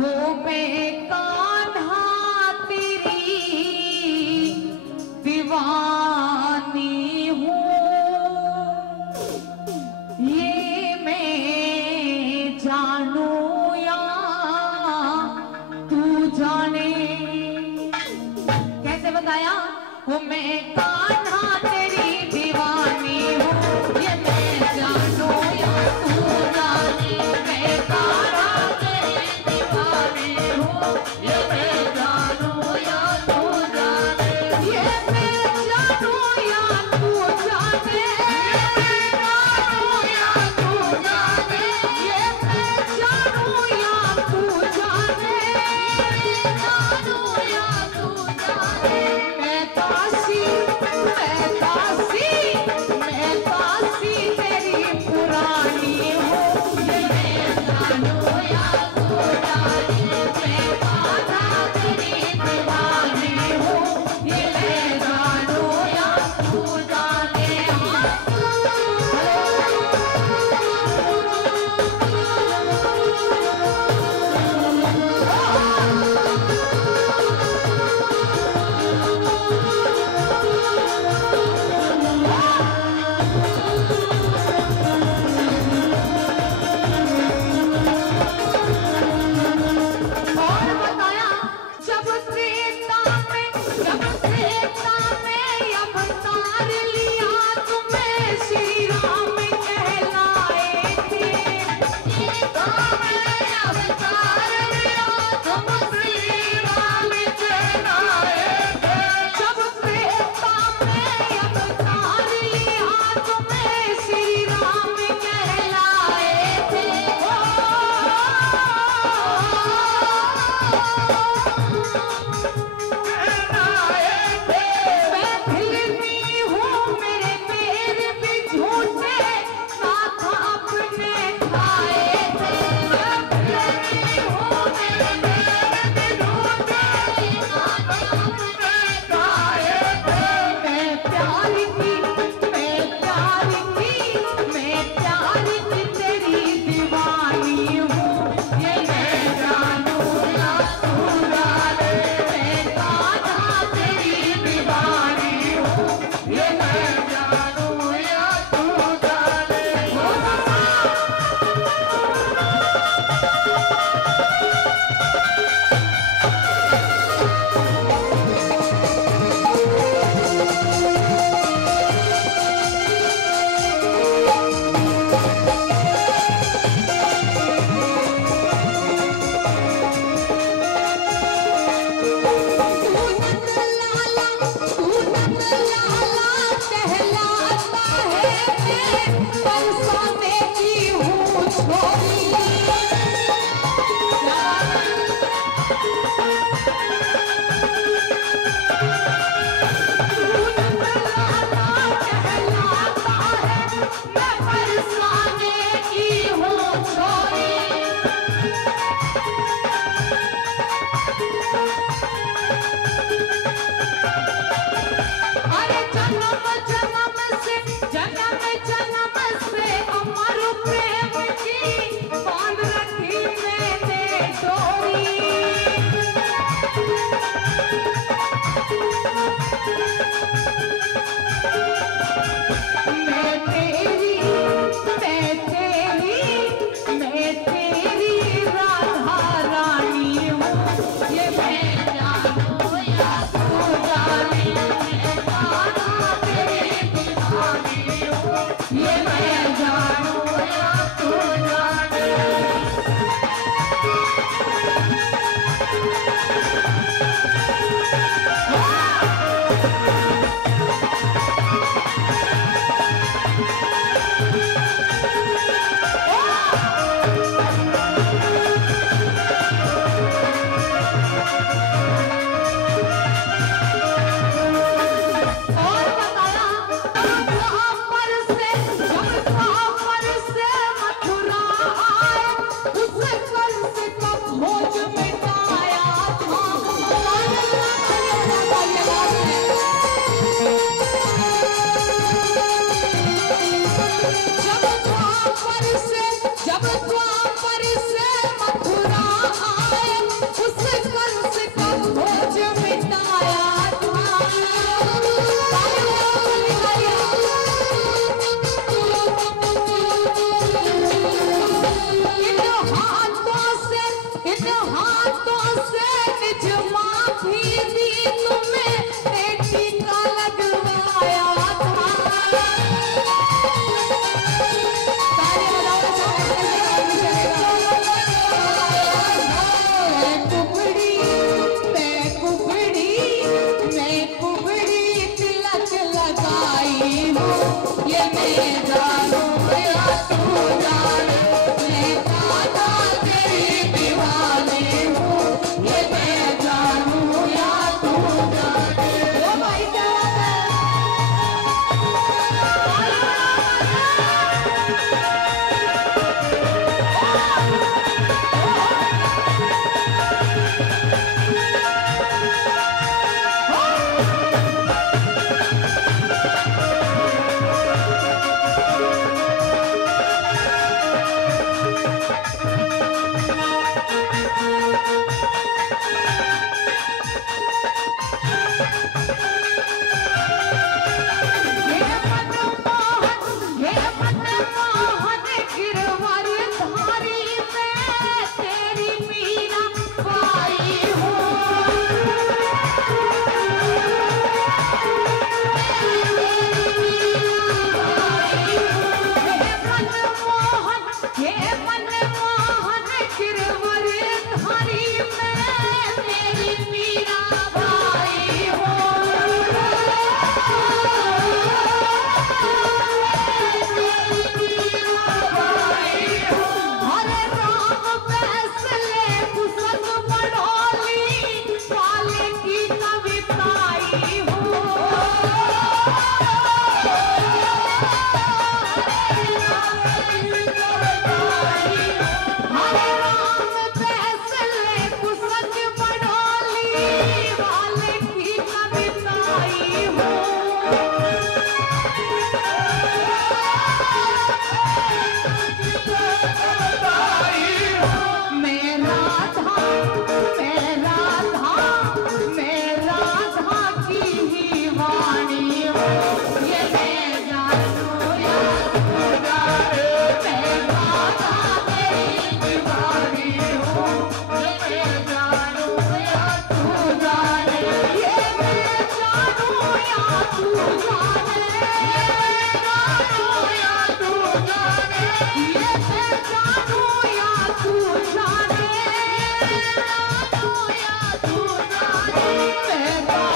हो मैं कान्हा तेरी दीवानी हूँ, ये मैं जानूं या तू जाने। कैसे बताया? हो मैं कान्हा तेरी दीवानी हूँ, ये मैं जानूं या तू जाने। मैं कान्हा तेरी दीवानी हूँ, ये मैं जानूं या तू जाने। ये मैं जानूं या तू जाने। ये मैं जानूं या तू जाने। मैं काशी तेरी पुरानी हूँ, ये मैं जानूं या तू जाने। मैं कान्हा तेरी दीवानी हूँ, ये मैं जानूं या तू जाने। और बताया जब त्रेता में अवतार लिया तुम्हें श्री राम कहलाए थे। त्रेता में अवतार लिया तुम श्री राम कहलाए थे। जब त्रेता में अवतार लिया तुम्हें श्री राम कहलाए थे। मैं फिल्मी हूँ, मेरे पैर भी झूठे साथ अपने खाए थे। मैं फिल्मी हूँ, मेरे पैर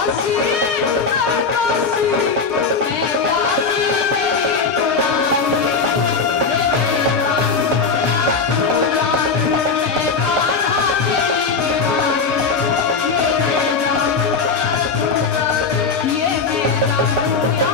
ये मेरा